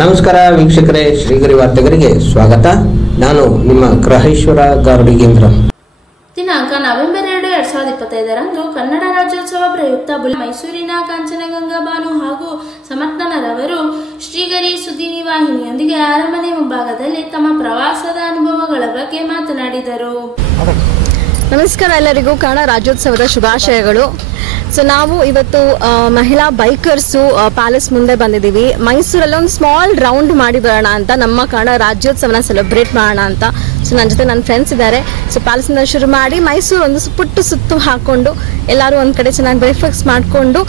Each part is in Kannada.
ನಮಸ್ಕಾರ ವೀಕ್ಷಕರೇ, ಶ್ರೀಗರಿ ವಾರ್ತೆಗರಿಗೆ ಸ್ವಾಗತ. ನಾನು ನಿಮ್ಮ ಗ್ರಹೇಶ್ವರ ಗಾರುಡಿಗೇಂದ್ರ. ದಿನಾಂಕ ನವೆಂಬರ್ 2, 2025ರಂದು ಕನ್ನಡ ರಾಜ್ಯೋತ್ಸವ ಪ್ರಯುಕ್ತ ಮೈಸೂರಿನ ಕಾಂಚನಗಂಗಾ ಬಾನು ಹಾಗೂ ಸಮರ್ಥನರವರು ಶ್ರೀಗರಿ ಸುದ್ದಿ ವಾಹಿನಿಯೊಂದಿಗೆ ಅರಮನೆ ಮುಂಭಾಗದಲ್ಲಿ ತಮ್ಮ ಪ್ರವಾಸದ ಅನುಭವಗಳ ಬಗ್ಗೆ ಮಾತನಾಡಿದರು. ನಮಸ್ಕಾರ ಎಲ್ಲರಿಗೂ ಕನ್ನಡ ರಾಜ್ಯೋತ್ಸವದ ಶುಭಾಶಯಗಳು. ಸೊ ನಾವು ಇವತ್ತು ಮಹಿಳಾ ಬೈಕರ್ಸು ಪ್ಯಾಲೇಸ್ ಮುಂದೆ ಬಂದಿದ್ದೀವಿ. ಮೈಸೂರಲ್ಲಿ ಒಂದು ಸ್ಮಾಲ್ ರೌಂಡ್ ಮಾಡಿ ಬರೋಣ ಅಂತ, ನಮ್ಮ ಕನ್ನಡ ರಾಜ್ಯೋತ್ಸವನ ಸೆಲೆಬ್ರೇಟ್ ಮಾಡೋಣ ಅಂತ. ಸೊ ನನ್ನ ಜೊತೆ ನನ್ನ ಫ್ರೆಂಡ್ಸ್ ಇದ್ದಾರೆ. ಸೊ ಪ್ಯಾಲೇಸಿಂದ ಶುರು ಮಾಡಿ ಮೈಸೂರು ಒಂದು ಪುಟ್ಟು ಸುತ್ತು ಹಾಕ್ಕೊಂಡು ಎಲ್ಲರೂ ಒಂದು ಕಡೆ ಚೆನ್ನಾಗಿ ಬ್ರೇಕ್ಫಾಸ್ಟ್ ಮಾಡಿಕೊಂಡು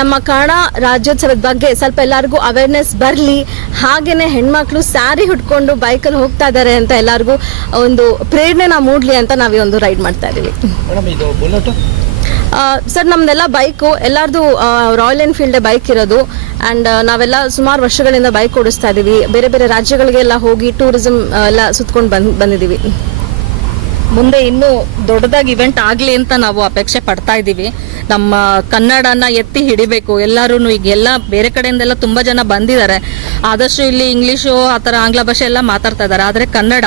ನಮ್ಮ ಕನ್ನಡ ರಾಜ್ಯೋತ್ಸವದ ಬಗ್ಗೆ ಸ್ವಲ್ಪ ಎಲ್ಲರಿಗೂ ಅವೇರ್ನೆಸ್ ಬರಲಿ, ಹಾಗೆಯೇ ಹೆಣ್ಮಕ್ಳು ಸ್ಯಾರಿ ಹುಟ್ಕೊಂಡು ಬೈಕಲ್ಲಿ ಹೋಗ್ತಾ ಇದ್ದಾರೆ ಅಂತ ಎಲ್ಲರಿಗೂ ಒಂದು ಪ್ರೇರಣೆನ ಮೂಡಲಿ ಅಂತ ನಾವು ಒಂದು ರೈಡ್ ಮಾಡ್ತಾ ಇದ್ದೀವಿ. ಸರ್ ನಮ್ದೆಲ್ಲ ಬೈಕು ಎಲ್ಲರದು ರಾಯಲ್ ಎನ್ಫೀಲ್ಡ್ ಬೈಕ್ ಇರೋದು. ಆ್ಯಂಡ್ ನಾವೆಲ್ಲ ಸುಮಾರು ವರ್ಷಗಳಿಂದ ಬೈಕ್ ಓಡಿಸ್ತಾ ಇದ್ದೀವಿ. ಬೇರೆ ಬೇರೆ ರಾಜ್ಯಗಳಿಗೆಲ್ಲ ಹೋಗಿ ಟೂರಿಸಮ್ ಎಲ್ಲ ಸುತ್ಕೊಂಡು ಬಂದಿದ್ದೀವಿ. ಮುಂದೆ ಇನ್ನೂ ದೊಡ್ಡದಾಗಿ ಇವೆಂಟ್ ಆಗಲಿ ಅಂತ ನಾವು ಅಪೇಕ್ಷೆ ಪಡ್ತಾ ಇದ್ದೀವಿ. ನಮ್ಮ ಕನ್ನಡನ ಎತ್ತಿ ಹಿಡಿಬೇಕು ಎಲ್ಲರೂ. ಈಗ ಎಲ್ಲ ಬೇರೆ ಕಡೆಯಿಂದೆಲ್ಲ ತುಂಬ ಜನ ಬಂದಿದ್ದಾರೆ. ಆದಷ್ಟು ಇಲ್ಲಿ ಇಂಗ್ಲೀಷು ಆ ಥರ ಆಂಗ್ಲ ಭಾಷೆ ಎಲ್ಲ ಮಾತಾಡ್ತಾ ಇದ್ದಾರೆ. ಆದರೆ ಕನ್ನಡ,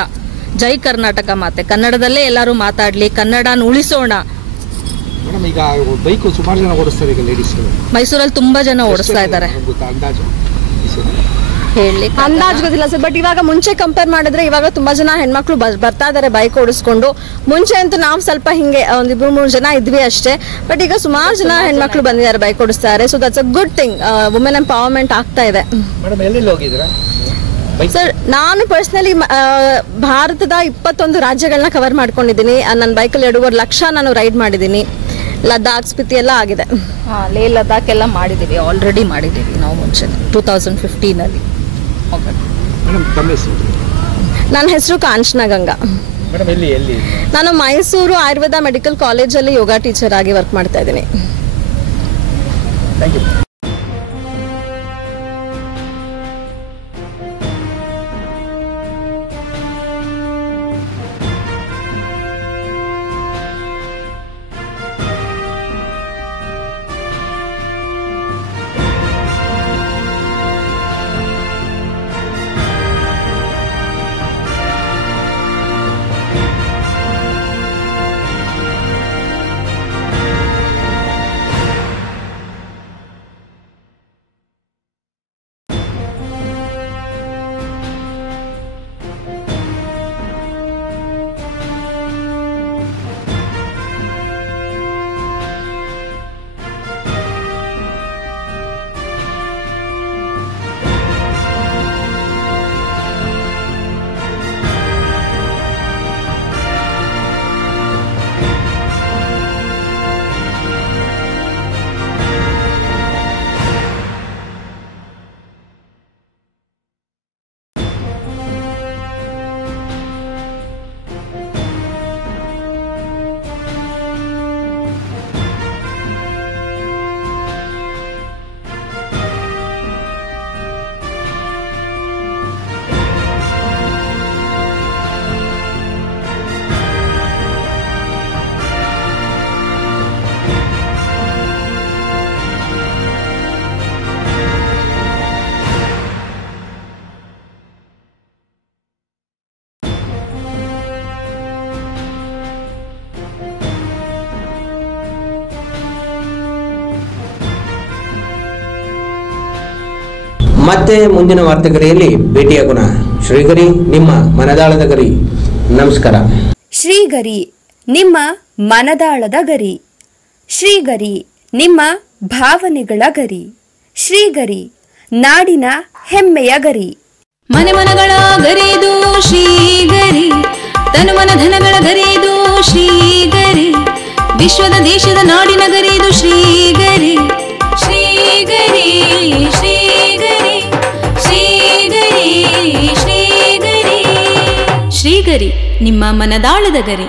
ಜೈ ಕರ್ನಾಟಕ ಮಾತೆ, ಕನ್ನಡದಲ್ಲೇ ಎಲ್ಲರೂ ಮಾತಾಡಲಿ, ಕನ್ನಡನ ಉಳಿಸೋಣ. ಈಗ ಬೈಕ್ ಸುಮಾರು ಜನ ಓಡಿಸ್ತಾರೆ ಈಗ ಲೇಡೀಸ್ ಮೈಸೂರಲ್ಲಿ ತುಂಬಾ ಜನ ಓಡಿಸ್ತಾ ಇದ್ದಾರೆ. ಅಂದಾಜು ಗೊತ್ತಿಲ್ಲ ಸರ್, ಬಟ್ ಇವಾಗ ಮುಂಚೆ ಕಂಪೇರ್ ಮಾಡಿದ್ರೆ ಇವಾಗ ತುಂಬಾ ಜನ ಹೆಣ್ಮಕ್ಳು ಬರ್ತಾ ಇದಾರೆ ಬೈಕ್ ಓಡಿಸ್ಕೊಂಡು. ಮುಂಚೆ ಅಂತೂ ನಾವು ಸ್ವಲ್ಪ ಹಿಂಗೆ ಒಂದ್ 2-3 ಜನ ಇದ್ವಿ ಅಷ್ಟೇ. ಬಟ್ ಈಗ ಸುಮಾರು ಜನ ಹೆಣ್ಮಕ್ಳು ಬಂದಿದ್ದಾರೆ, ಬೈಕ್ ಓಡಿಸ್ತಾರೆ. So that's a good thing. Women empowerment ಆಗ್ತಾ ಇದೆ. ಸರ್ ನಾನು ಪರ್ಸನಲಿ ಭಾರತದ 21 ರಾಜ್ಯಗಳನ್ನ ಕವರ್ ಮಾಡ್ಕೊಂಡಿದ್ದೀನಿ. ನನ್ನ ಬೈಕಲ್ಲಿ 2.5 ಲಕ್ಷ ನಾನು ರೈಡ್ ಮಾಡಿದ್ದೀನಿ. ಲದ್ದಾಖ್, ಸ್ಪಿತಿ ಎಲ್ಲ ಆಗಿದೆ. ಲೇ ಲದ್ದಾಖ್ ಎಲ್ಲ ಮಾಡಿದ್ದೀವಿ, ಆಲ್ರೆಡಿ ಮಾಡಿದ್ದೀವಿ ನಾವು ಮುಂಚೆ 2015 ನನ್ನ ಹೆಸರು ಕಾಂಚನಗಂಗಾ. ನಾನು ಮೈಸೂರು ಆಯುರ್ವೇದ ಮೆಡಿಕಲ್ ಕಾಲೇಜಲ್ಲಿ ಯೋಗ ಟೀಚರ್ ಆಗಿ ವರ್ಕ್ ಮಾಡ್ತಾ ಇದ್ದೀನಿ. ಮತ್ತೆ ಮುಂದಿನ ವಾರ್ತೆಗರಿಯಲ್ಲಿ ಭೇಟಿಯಾಗೋಣ. ಶ್ರೀಗರಿ ನಿಮ್ಮ ಮನದಾಳದ ಗರಿ. ನಮಸ್ಕಾರ. ಶ್ರೀಗರಿ ನಿಮ್ಮ ಮನದಾಳದ ಗರಿ. ಶ್ರೀಗರಿ ನಿಮ್ಮ ಭಾವನೆಗಳ ಗರಿ. ಶ್ರೀಗರಿ ನಾಡಿನ ಹೆಮ್ಮೆಯ ಗರಿ. ಮನೆ ಮನಗಳ ಗರಿದು ಶ್ರೀಗರಿ, ತನು ಮನ ಧನಗಳ ಗರಿದು ಶ್ರೀಗರಿ, ವಿಶ್ವದ ದೇಶದ ನಾಡಿನ ಗರಿದು ಶ್ರೀಗರಿ. ಶ್ರೀಗರಿ ಶ್ರೀಗರಿ ಶ್ರೀಗರಿ ಶ್ರೀಗರಿ ಶ್ರೀಗರಿ ನಿಮ್ಮ ಮನದಾಳದ ಗರಿ.